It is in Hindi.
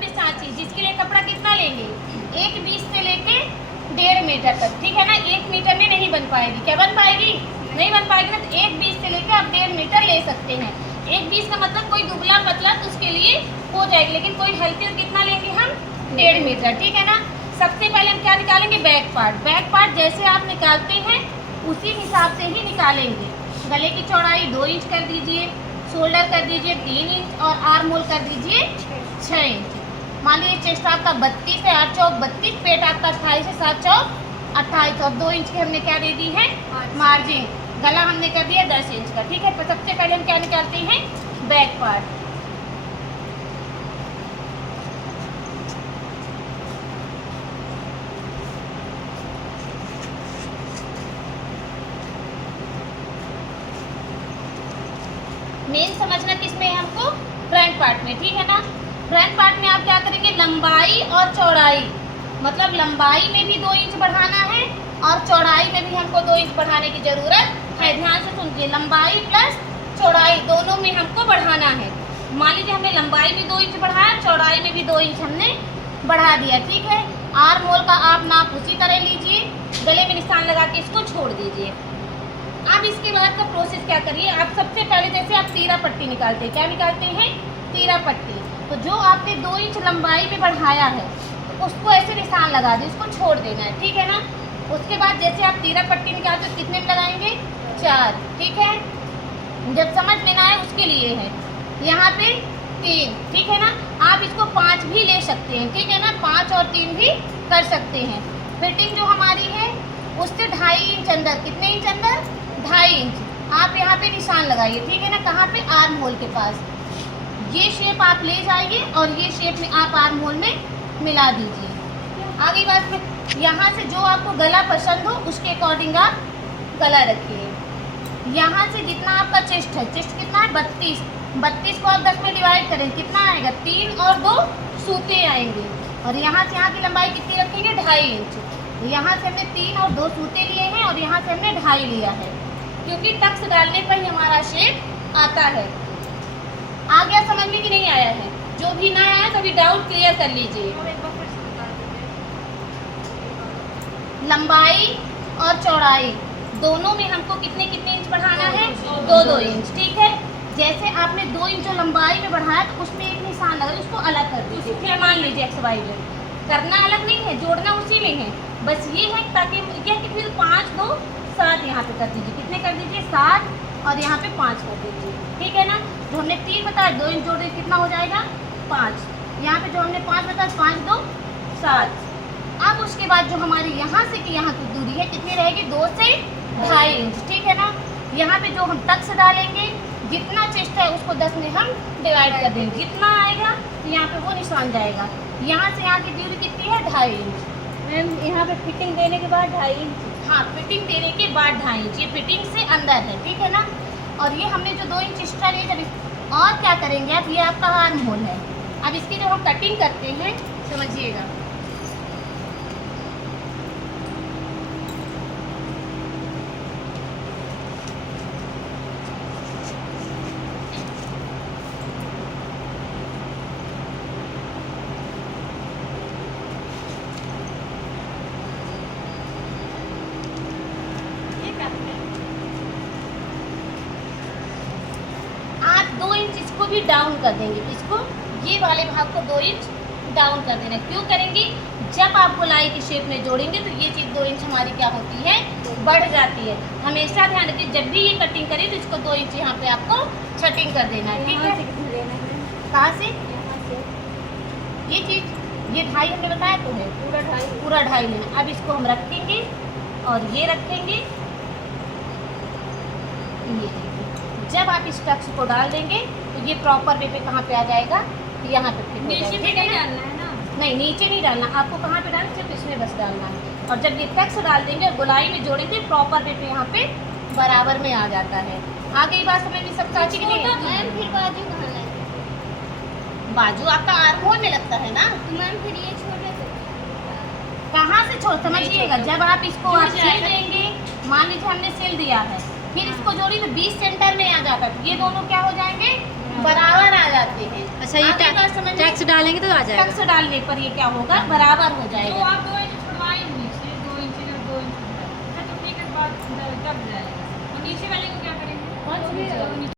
पे सांची, जिसके लिए कपड़ा कितना लेंगे 1.20 से लेके 1.5 मीटर तक, ठीक है ना। 1 मीटर में नहीं बन पाएगी, क्या बन पाएगी, नहीं बन पाएगी ना। तो 1.20 से लेके आप 1.5 मीटर ले सकते हैं। 1.20 का मतलब कोई दुबला पतला तो उसके लिए हो जाएगी, लेकिन कोई हेल्थी तो कितना लेंगे हम 1.5 मीटर, ठीक है ना। सबसे पहले हम क्या निकालेंगे, बैक पार्ट। बैक पार्ट जैसे आप निकालते हैं उसी हिसाब से ही निकालेंगे। गले की चौड़ाई 2 इंच कर दीजिए, शोल्डर कर दीजिए 3 इंच और आर्म होल कर दीजिए 6 इंच। मान लीजिए चेस्ट आपका 32 है, 8 चौक 32, पेट आपका 28 है, 7 चौक 28 और 2 इंच की हमने क्या दे दी है मार्जिन। गला हमने कर दिया 10 इंच का, ठीक है। तो सबसे पहले हम क्या निकालते हैं, बैक पार्ट। मेन समझना किसमें है हमको, फ्रंट पार्ट में, ठीक है ना। फ्रंट पार्ट में आप क्या करेंगे, लंबाई और चौड़ाई, मतलब लंबाई में भी 2 इंच बढ़ाना है और चौड़ाई में भी हमको 2 इंच बढ़ाने की ज़रूरत है। ध्यान से सुनिए, लंबाई प्लस चौड़ाई दोनों में हमको बढ़ाना है। मान लीजिए हमने लंबाई में 2 इंच बढ़ाया, चौड़ाई में भी 2 इंच हमने बढ़ा दिया, ठीक है। आर्म होल का आप नाप उसी तरह लीजिए, गले में निशान लगा के इसको छोड़ दीजिए। अब इसके बाद का प्रोसेस क्या करिए, आप सबसे पहले जैसे आप तीरा पट्टी निकालते हैं, क्या निकालते हैं, तीरा पट्टी। तो जो आपने 2 इंच लंबाई में बढ़ाया है तो उसको ऐसे निशान लगा दें, उसको छोड़ देना है, ठीक है ना। उसके बाद जैसे आप तीरा पट्टी निकालते हो कितने में लगाएंगे, 4, ठीक है। जब समझ में ना आए उसके लिए है, यहाँ पे 3, ठीक है ना। आप इसको 5 भी ले सकते हैं, ठीक है ना, 5 और 3 भी कर सकते हैं। फिटिंग जो हमारी है उससे 2.5 इंच अंदर, कितने इंच अंदर, 2.5 इंच आप यहाँ पे निशान लगाइए, ठीक है ना। कहाँ पे, आर्म होल के पास। ये शेप आप ले जाइए और ये शेप में आप आर्म होल में मिला दीजिए। आगे बात में यहाँ से जो आपको गला पसंद हो उसके अकॉर्डिंग आप गला रखिए। यहाँ से जितना आपका चेस्ट है, चेस्ट कितना है 32, 32 को आप 10 में डिवाइड करें, कितना आएगा, 3 और 2 सूते आएंगे। और यहाँ से यहाँ की लंबाई कितनी रखेंगे, 2.5 इंच। यहाँ से हमने 3 और 2 सूते लिए हैं और यहाँ से हमने 2.5 लिया है, क्योंकि टक्स डालने पर ही हमारा शेप आता है। आ गया समझ में कि नहीं आया है, जो भी ना आया तो अभी डाउट क्लियर कर लीजिए। लंबाई और चौड़ाई दोनों में हमको कितने कितने इंच बढ़ाना है, 2-2 इंच, ठीक है। जैसे आपने 2 इंच जो लंबाई में बढ़ाया तो उसमें एक निशान लगा, उसको अलग कर दीजिए। फिर मान लीजिए XY करना अलग नहीं है, जोड़ना उसी में है, बस ये है ताकि क्या कि फिर 5, 2, 7 यहाँ पे कर दीजिए, कितने कर दीजिए 7 और यहाँ पे 5 कर दीजिए, ठीक है ना। जो हमने 3 बताया 2 इंच जोड़ दे कितना हो जाएगा 5, यहाँ पे जो हमने 5 बताया 5, 2, 7। अब उसके बाद जो हमारी यहाँ से कि यहाँ की दूरी है कितनी रहेगी, 2 से 2.5 इंच, ठीक है ना। यहाँ पे जो हम टक्स डालेंगे, जितना चेस्ट है उसको 10 में हम डिवाइड कर देंगे, जितना आएगा तो यहाँ पे वो निशान जाएगा। यहाँ से यहाँ की दूरी कितनी है, 2.5 इंच। मैम यहाँ पे फिटिंग देने के बाद 2.5 इंच, हाँ फिटिंग देने के बाद 2.5 इंच, ये फिटिंग से अंदर है, ठीक है ना। और ये हमने जो 2 इंच एक्स्ट्रा लिए, जब और क्या करेंगे आप, ये आपका आर्म होल है। अब इसकी जो हम कटिंग करते हैं समझिएगा। इसको भी डाउन कर देंगे, इसको ये वाले भाग को 2 इंच डाउन कर देना। क्यों करेंगे, जब आप गोलाई की शेप में जोड़ेंगे तो ये चीज़ 2 इंच हमारी क्या होती है, बढ़ जाती है। हमेशा ध्यान रखिए जब भी ये कटिंग करें तो इसको 2 इंच यहाँ पे आपको छटिंग कर देना है, ठीक है। कहाँ से, ये चीज़ ये 2.5 हमने बताया तो है, पूरा 2.5 लेना। अब इसको हम रखेंगे और ये रखेंगे, ये जब आप इस टक्स को डाल देंगे तो ये प्रॉपर वे पे कहाँ पे आ जाएगा, यहाँ पे फिट हो जाएगा, ठीक है ना। नहीं नीचे नहीं डालना, आपको कहाँ पे डालना, सिर्फ इसमें बस डालना है। और जब ये टक्स डाल देंगे और गोलाई में जोड़ेंगे प्रॉपर वे पे यहाँ पे बराबर में आ जाता है। आगे बात समझ में सब काची की नहीं है। मैम फिर बाजू कहाँ लगे, बाजू आपका आर्म होल में लगता है ना। तो मैम फिर ये छोटे से कहाँ से छोड़, समझिएगा जब आप इसको सिल देंगे, मान लीजिए हमने सिल दिया है, फिर इसको जोड़ी तो 20 सेंटर में आ जाता है, तो ये दोनों क्या हो जाएंगे, बराबर आ जाते हैं। अच्छा, ये आगे बात समझ में? टैक्स डालेंगे तो आ जाएगा। टैक्स डालने पर ये क्या होगा, बराबर हो तो जाएगा। आप 2 इंच छुड़वाए नीचे, 2 इंच इधर, 2 इंच उधर। अच्छा, तो ठीक है, बात दब जाएगा। और नीचे वाले को क्या करेंगे? कौन सी नीचे वाली?